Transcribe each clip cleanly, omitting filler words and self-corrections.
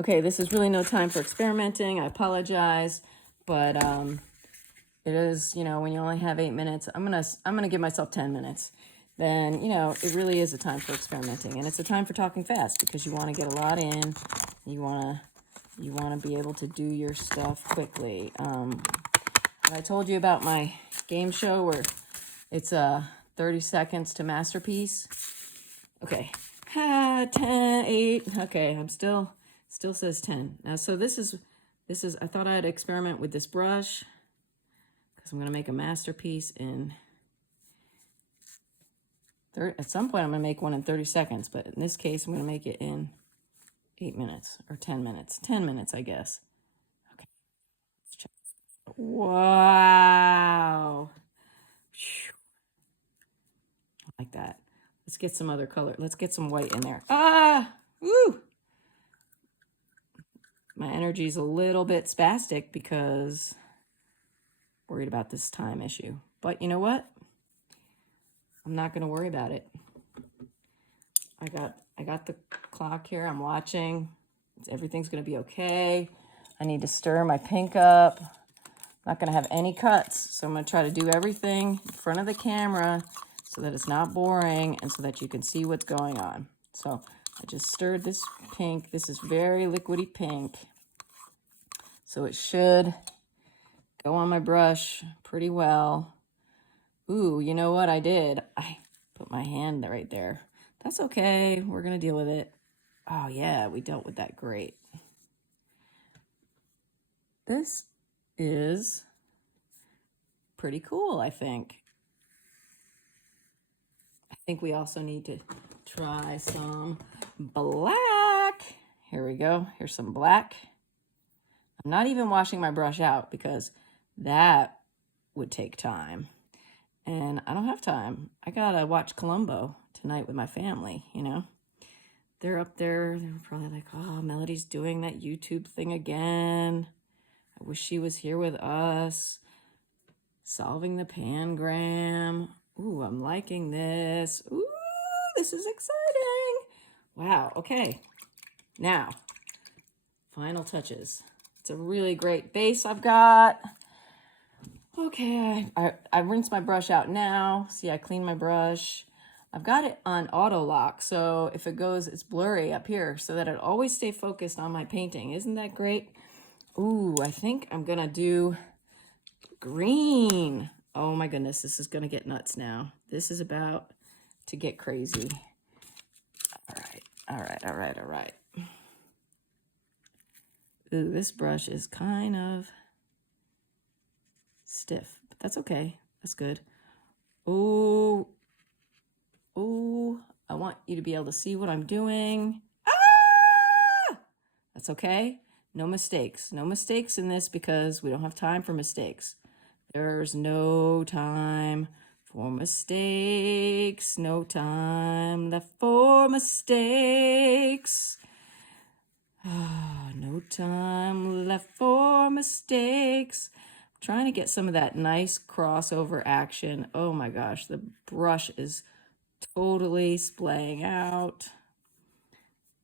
Okay, this is really no time for experimenting. I apologize, but it is, when you only have 8 minutes, I'm gonna give myself 10 minutes. Then, it really is a time for experimenting, and it's a time for talking fast because you want to get a lot in. You want to be able to do your stuff quickly. I told you about my game show where it's 30 seconds to masterpiece. Okay, 10, 8. Okay, I'm still says 10. Now, so this is, I thought I'd experiment with this brush because I'm going to make a masterpiece in, at some point I'm going to make one in 30 seconds, but in this case, I'm going to make it in 8 minutes or 10 minutes. 10 minutes, I guess. Okay, let's check. Wow. Like that. Let's get some other color. Let's get some white in there. Woo! My energy is a little bit spastic because I'm worried about this time issue. But you know what? I'm not going to worry about it. I got the clock here. I'm watching. Everything's going to be okay. I need to stir my pink up. I'm not going to have any cuts. So I'm going to try to do everything in front of the camera so that it's not boring and so that you can see what's going on. So I just stirred this pink. This is very liquidy pink. So it should go on my brush pretty well. Ooh, you know what I did? I put my hand right there. That's okay. We're going to deal with it. Oh, yeah, we dealt with that great. This is pretty cool, I think. I think we also need to try some black. Here we go. Here's some black. I'm not even washing my brush out because that would take time. And I don't have time. I gotta watch Columbo tonight with my family, They're up there. They're probably like, oh, Melody's doing that YouTube thing again. I wish she was here with us. Solving the pangram. Ooh, I'm liking this. Ooh, this is exciting. Wow, okay. Now, final touches. It's a really great base I've got. Okay, I rinsed my brush out now. See, I cleaned my brush. I've got it on auto lock, so if it goes, it's blurry up here so that it always stay focused on my painting. Isn't that great? Ooh, I think I'm gonna do green. Oh my goodness, this is gonna get nuts now. This is about to get crazy. All right. Ooh, this brush is kind of stiff, but that's okay. That's good. Ooh, I want you to be able to see what I'm doing. That's okay. No mistakes. No mistakes in this because we don't have time for mistakes. There's no time for mistakes. No time left for mistakes. No time left for mistakes. I'm trying to get some of that nice crossover action. Oh my gosh, the brush is totally splaying out.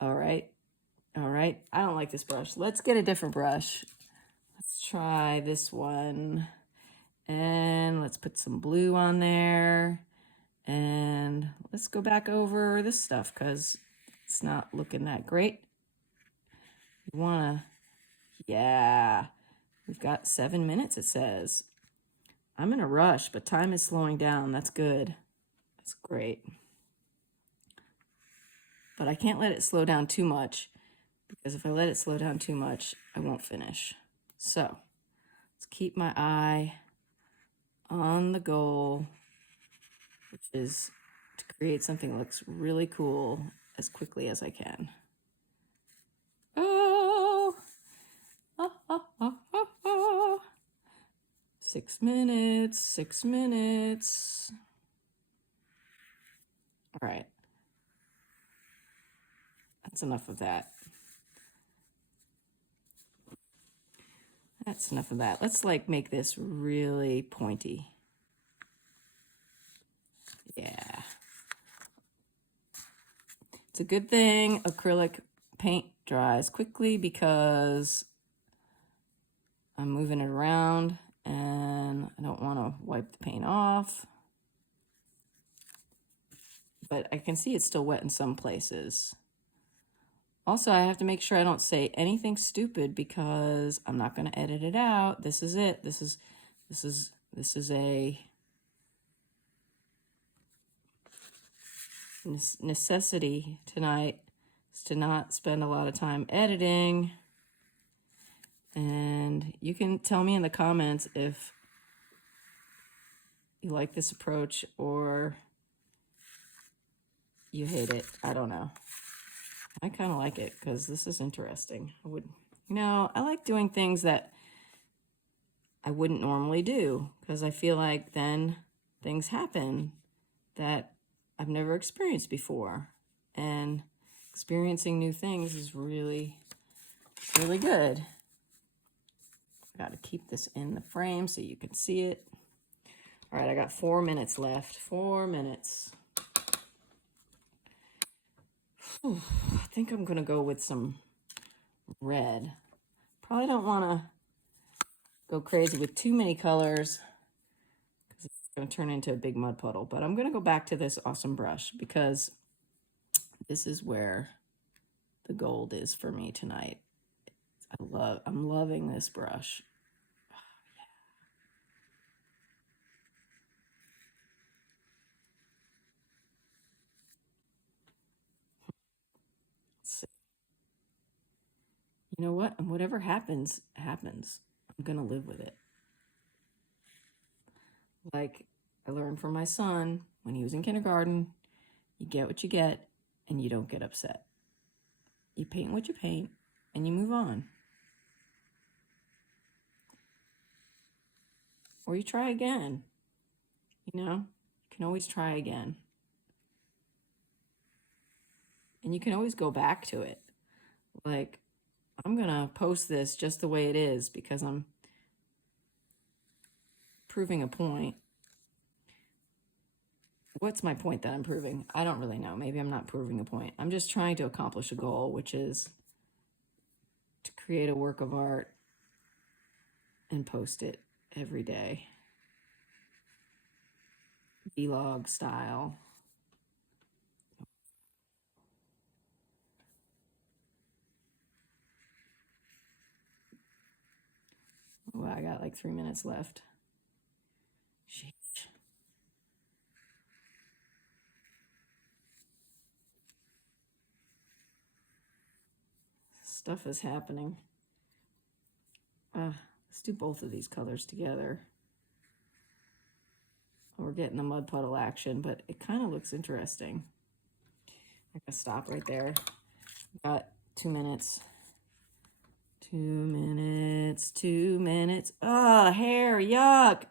All right. I don't like this brush. Let's get a different brush. Let's try this one. And let's put some blue on there. And let's go back over this stuff because it's not looking that great. You want to, yeah. We've got 7 minutes, it says. I'm in a rush, but time is slowing down. That's good. That's great. But I can't let it slow down too much because if I let it slow down too much, I won't finish. So let's keep my eye on the goal, which is to create something that looks really cool as quickly as I can. Oh. 6 minutes, 6 minutes. All right. That's enough of that. That's enough of that. Let's make this really pointy. Yeah. It's a good thing acrylic paint dries quickly because I'm moving it around and I don't want to wipe the paint off. But I can see it's still wet in some places. Also, I have to make sure I don't say anything stupid because I'm not going to edit it out. This is it. This is a necessity tonight, is to not spend a lot of time editing. And you can tell me in the comments if you like this approach or you hate it. I don't know. I kind of like it because this is interesting. I like doing things that I wouldn't normally do because I feel like then things happen that I've never experienced before. And experiencing new things is really, really good. I got to keep this in the frame so you can see it. All right, I got 4 minutes left. 4 minutes. Whew, I think I'm going to go with some red. Probably don't want to go crazy with too many colors because it's going to turn into a big mud puddle. But I'm going to go back to this awesome brush because this is where the gold is for me tonight. I'm loving this brush. Oh, yeah. You know what? And whatever happens, happens. I'm going to live with it. Like I learned from my son when he was in kindergarten, you get what you get and you don't get upset. You paint what you paint and you move on. Or you try again. You can always try again. And you can always go back to it. Like, I'm going to post this just the way it is because I'm proving a point. What's my point that I'm proving? I don't really know. Maybe I'm not proving a point. I'm just trying to accomplish a goal, which is to create a work of art and post it every day. Vlog style. Well, I got like 3 minutes left. Sheesh. Stuff is happening. Let's do both of these colors together. We're getting the mud puddle action, but it kind of looks interesting. I'm gonna stop right there. Got 2 minutes. 2 minutes, 2 minutes. Oh, hair, yuck.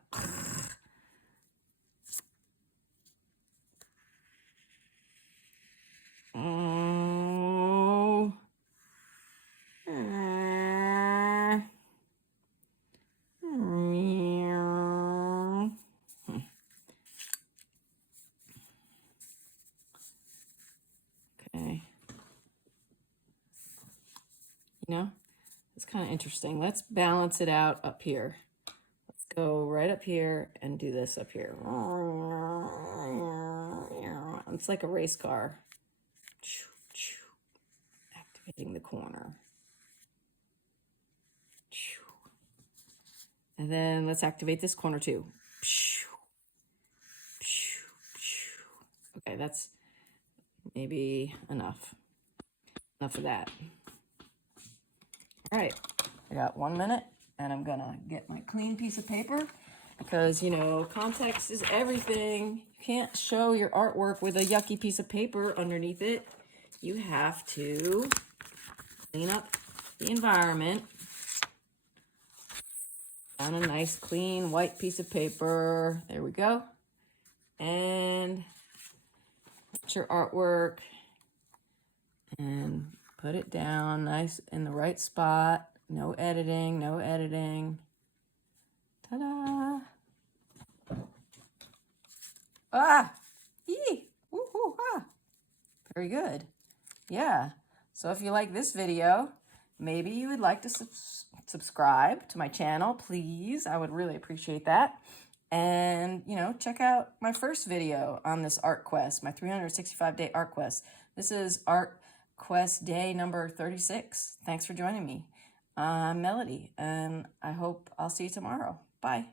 Oh. Okay. It's kind of interesting. Let's balance it out up here. Let's go right up here and do this up here. It's like a race car. Activating the corner. And then let's activate this corner too. Okay, that's maybe enough. Enough of that. All right, I got 1 minute and I'm gonna get my clean piece of paper because, context is everything. You can't show your artwork with a yucky piece of paper underneath it. You have to clean up the environment on a nice, clean, white piece of paper. There we go. And put your artwork and put it down nice in the right spot. No editing, no editing. Ta-da! Ah! Yee! Woo-hoo! Ah! Very good. Yeah. So if you like this video, maybe you would like to subscribe to my channel, please. I would really appreciate that. And, you know, check out my first video on this art quest, my 365-day art quest. This is art quest day number 36. Thanks for joining me. I'm Melody, and I hope I'll see you tomorrow. Bye.